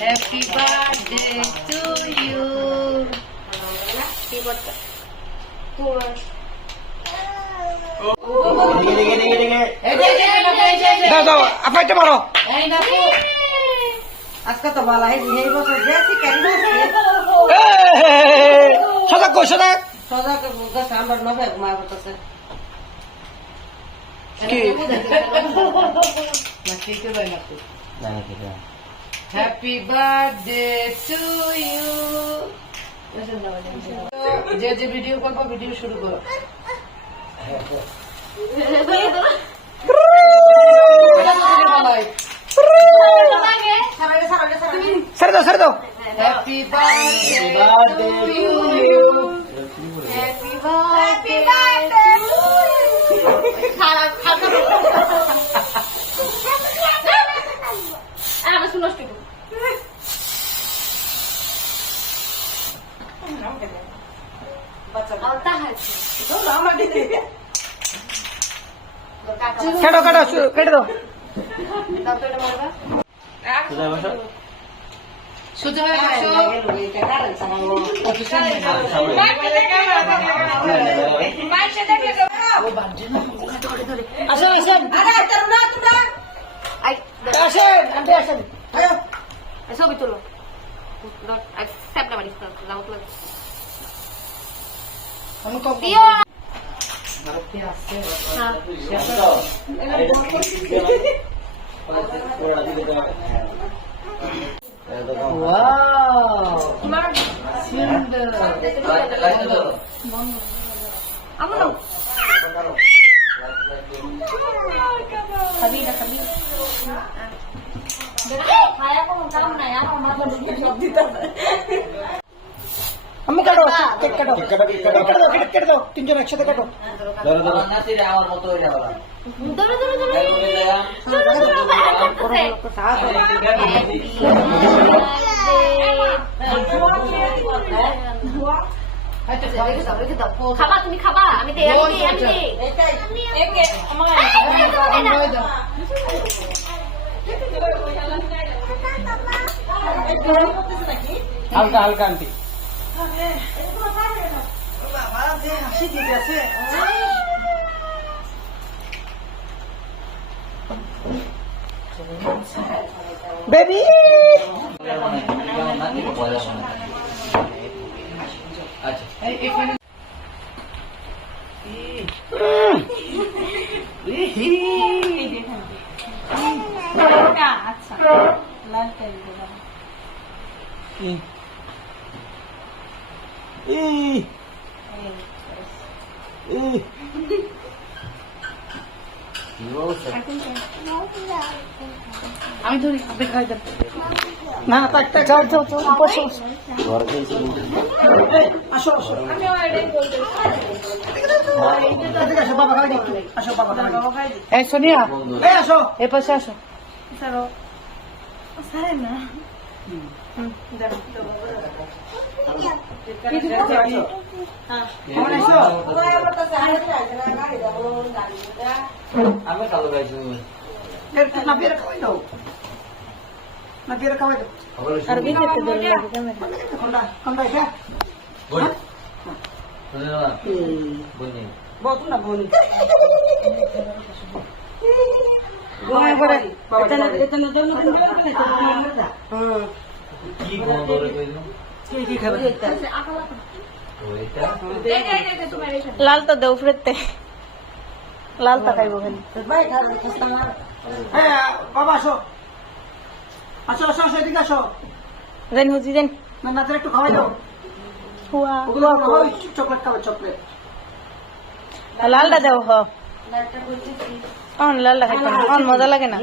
Happy birthday to you. দাও দাও আপাইতে পারো এই নাকু আজকে তো ভালো এই বছর গেছি কেন সজাগ কই সজাগ সদা কে বুঝা সামবার নবে মা বলতেছে কি না ঠিক আছে নাকু হ্যাপি বার্থডে টু ইউ যে যে ভিডিও করবো ভিডিও শুরু করো ছেড়ে দাও ছেড়ে দাও happy birthday to you happy birthday খারাপ খারাপ আমি শুনছ কি আলতা আছে তো আমার দিদি কেটো কেটো কেটে দাও সুযোগ হয়ে গেছে আসো আসেন আরে তোমরা তোমরা আই আসেন আন্টি আসেন আয়ো ছবি তুলো accept না বাড়ি লাভ লাভ আমি কম দিও Wow! সুন্দর আমনো খাবি না খাবি খায়া কোনো কাম নাই আমার মাথা দিতে আমি কাটো কেক কাটো কেটে দাও তিনজন একসাথে কাটো দৌড়ে দৌড়ে দৌড়ে খাবা তুমি খাবা আমি দে হালকা হালকা আন্টি বেবি আমি ধরি আপনি খাই দেন না তাক তাক যাও যাও যাও বসো আসো আসো এদিকে আসো বাবা খাই দাও আসো বাবা খাই দাও এই সোনিয়া এই আসো এ পাশে আসো আমি কালো গাইছি না বিয়ের খাওয়াই দাও না বিয়ের খাওয়াই দাও আর বিতে তো দল লাগে কেমন কোনটা কোনটা এটা বল বল না বলনি বল না বল গোয়া করে বাবা এটা না জন্য কি বন্ধ করে কইলো কি খাবে ওইটা লাল তো দেও ফ্রেতে লাল তা খাইবো কেন ভাই হ্যাঁ বাবা আসো আসো আসো আসো এদিকে আসো দেন হুজি দেন না না একটু খাওয়াই দাও হুয়া ওগুলো খাওয়াই চকলেট খাবে চকলেট লালটা দেও হ লালটা খাইতে না মজা লাগে না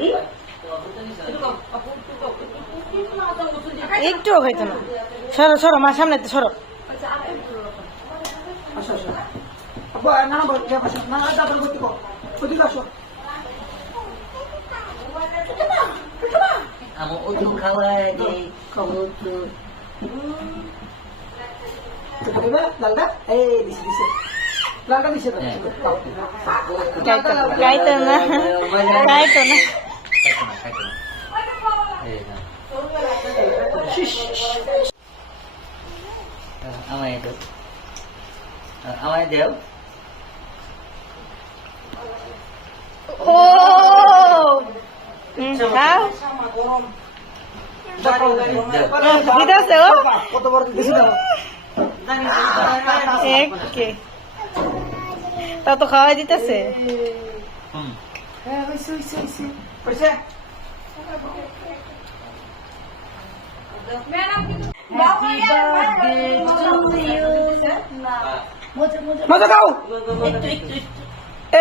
একটুও খাইতো না সরো সরো মা সামনে সরো আসো আসো না না বল আসো না না ডাবল করতে কো ওদিকে আসো আমো ওই তো খাওয়ায় দি কবুতর তো দিবা লালদা এই দিছে দিছে লালদা দিছে খাইতো খাইতো না খাইতো না খাইতো না এই না আমায় দাও আমায় দেও ও খাও দিতেছে ও কত বড় দিছি দাও একে তা তো খাওয়াই দিতেছে হুম কইছে মজা খাও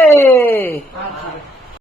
এই